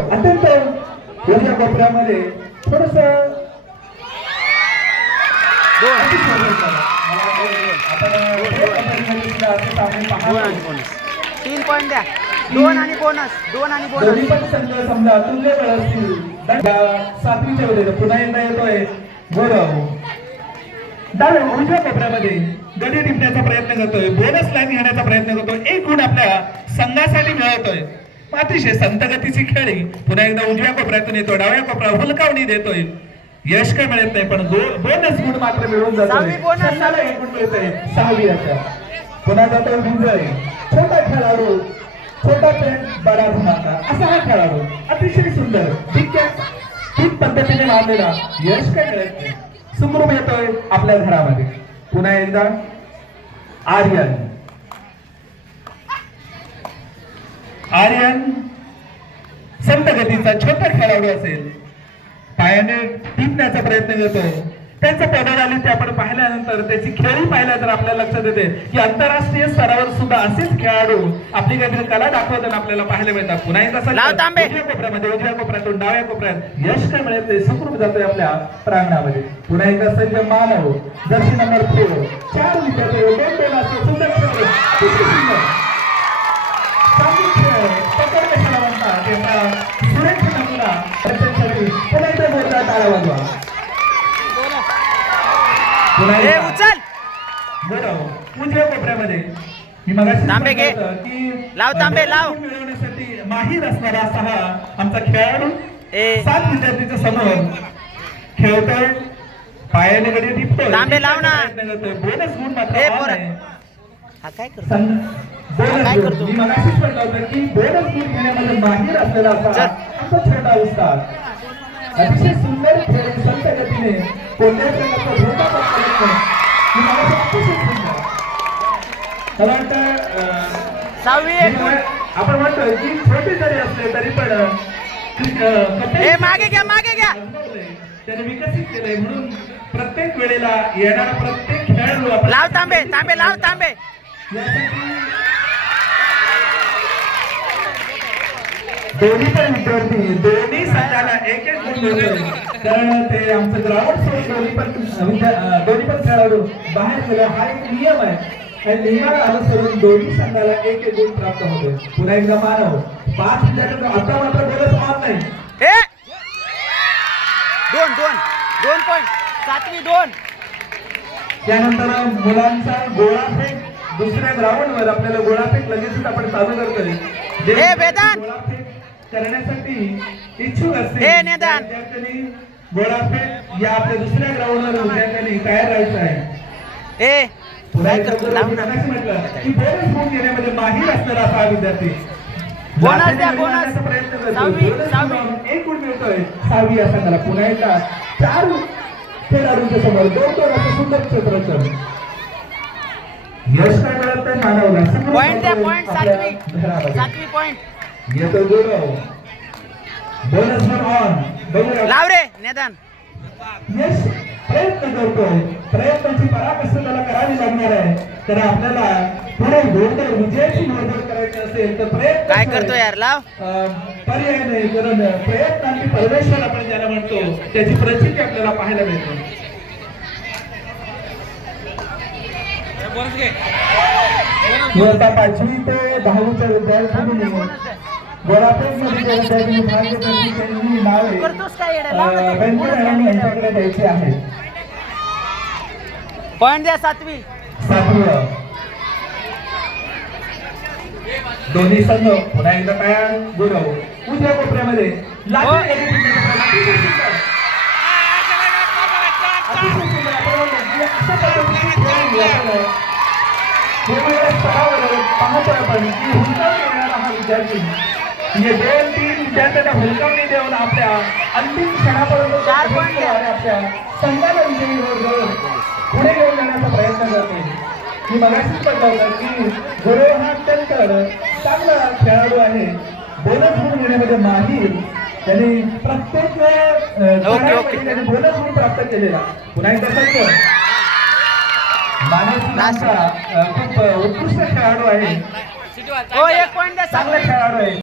अत्यंत वरच्या कोपऱ्यामध्ये थोडस तीन पॉईंट द्या. दोन आणि बोनस दोन आणि बोनस पण संघ समजा तुल्य वेळ असतील. पुन्हा एकदा येतोय. गौरव. डाव्या उजव्या कोपऱ्यामध्ये गडी टिपण्याचा प्रयत्न करतोय. बोनस लाईन घेण्याचा प्रयत्न करतोय. एक गुण आपल्या संघासाठी मिळवतोय. अतिशय संत गतीची खेळी. पुन्हा एकदा उजव्या कोपऱ्यातून येतोय डाव्या कोपऱ्या हुलकावणी देतोय. यश काय मिळत नाही पण बोनस गुण मात्र मिळून जातोय. सहावी पुन्हा जातोय विजय. छोटा खेळाडू छोटा पेन बडा धमाका असा हा खेळाडू. अतिशय सुंदर. ठीक आहे? ठीक पद्धतीने मारलेला. यश काय मिळत नाही. सुखरूप येतोय आपल्या घरामध्ये. पुन्हा एकदा आर्यन. आर्यन संत गतीचा छोटा खेळाडू असेल. पायाने टिपण्याचा प्रयत्न करतो. त्यांचं ते आपण पाहिल्यानंतर त्याची खेळी पाहिल्या तर आपल्याला लक्षात येते की आंतरराष्ट्रीय स्तरावर सुद्धा असेच खेळाडू आपली काहीतरी कला दाखवताना आपल्याला पाहायला मिळतात. पुन्हा एकदा. उजव्या कोपऱ्यामध्ये उजव्या कोपऱ्यातून डाव्या कोपऱ्यात यश काय मिळत नाही सुखरूप जातोय आपल्या प्रांगणामध्ये. पुन्हा एकदा सज्ज मानव जर्सी नंबर फोर चार विकेट दोन दोन ए एकदा. उचल उजव्या कोपऱ्यामध्ये मी मगाशी तांबे घे. की लाव तांबे, लाव. मिळवण्यासाठी माहीर असणारा असा हा आमचा खेळाडू. सात विद्यार्थीच्या समोर खेळतोय पायाने गडी टिपतोय तांबे लाव ना. बोनस गुण मात्र. आहे. हा काय करतो बोनस काय गुण. करतो? मी म्हटलं होतं की बोनस गुण घेण्यामध्ये माहीर असलेला असा. आमचा छोटा उस्ताद अतिशय सुंदर खेळ संत गतीने. कोणत्याही प्रकारचा धोका पत्करत नाही. मी मगाशी अतिशय सुंदर. मला वाटतं अं, सहावी एक गुण आपण म्हणतोय की छोटे जरी असले तरी पण मागे घ्या मागे घ्या. त्याने विकसित केलंय. म्हणून प्रत्येक वेळेला येणारा प्रत्येक खेळाडू लाव तांबे तांबे लाव तांबे. दोन्ही पण विद्यार्थी दोन्ही संघाला एक एक गुण मिळतोय कारण ते आमचं ग्राउंड सोडून दोन्ही पण दोन्ही पण खेळाडू बाहेर गेले. हा एक नियम आहे. आणि नियमाला अनुसरून दोन्ही संघाला एक एक गुण प्राप्त होतो पुन्हा एकदा मानव. पाच विद्यार्थी आता मात्र बोलत ऑन नाही. ए! दोन दोन दोन पॉईंट सातवी दोन. त्यानंतर मुलांचा गोळाफेक दुसऱ्या ग्राउंडवर आपल्याला गोळाफेक लगेचच आपण चालू करतोय. वेदांत! गोळाफेक करण्यासाठी इच्छुक! त्या विद्यार्थ्यांनी गोळाफेक या आपल्या दुसऱ्या ग्राउंडवर विद्यार्थ्यांनी तयार राहायचं आहे. म्हटलं की बोनस घेण्यामध्ये माहीर असणारा असा हा विद्यार्थी. प्रयत्न करतोय. सहावी, बोनस सहावी. गुण एक गुण मिळतोय. सहावी या संघाला पुन्हा एकदा चार खेळाडूंच्या समोर दोन दोन असं सुंदर क्षेत्ररक्षण यश काय मिळत नाही मानवला सातवी. घरामध्ये. येतो गौरव बोनस गुण ऑन बघूया लाव रे नेदान. यश प्रयत्न करतोय. प्रयत्नाची पराकाष्ठा त्याला करावी लागणार आहे. तर आपल्याला पुढे जोरदार विजयाची जोरदार करायची असेल तर प्रयत्न काय करतो यार? लाव. पर्याय नाही कारण प्रयत्नांची परमेश्वर आपण ज्याला म्हणतो त्याची प्रचिती आपल्याला पाहायला मिळते. पाचवी ते दहावीच्या विद्यार्थ्यांनी त्यांनी नावे यांच्याकडे द्यायची आहे. पॉईंट द्या सातवी. सातवं. दोन्ही संघ पुन्हा एकदा तयार गुरव. उजव्या कोपऱ्यामध्ये पाहतोय आपण की हुलकावणी येणारा हा विद्यार्थी म्हणजे दोन तीन विद्यार्थ्यांना हुलकावणी देऊन आपल्या अंतिम क्षणापर्यंत आपल्या संघाला विजयी होऊन पुढे घेऊन जाण्याचा प्रयत्न करते. मी मगाशीच होतं की गुरव हा अत्यंत चांगला खेळाडू आहे. बोनस गुण घेण्यामध्ये माहीर. त्यांनी प्रत्येक त्यांनी बोनस गुण प्राप्त केलेला. पुन्हा एकदा सांगतो. मानव खूप उत्कृष्ट खेळाडू आहे. हो एक पॉईंट द्या. चांगला खेळाडू आहे.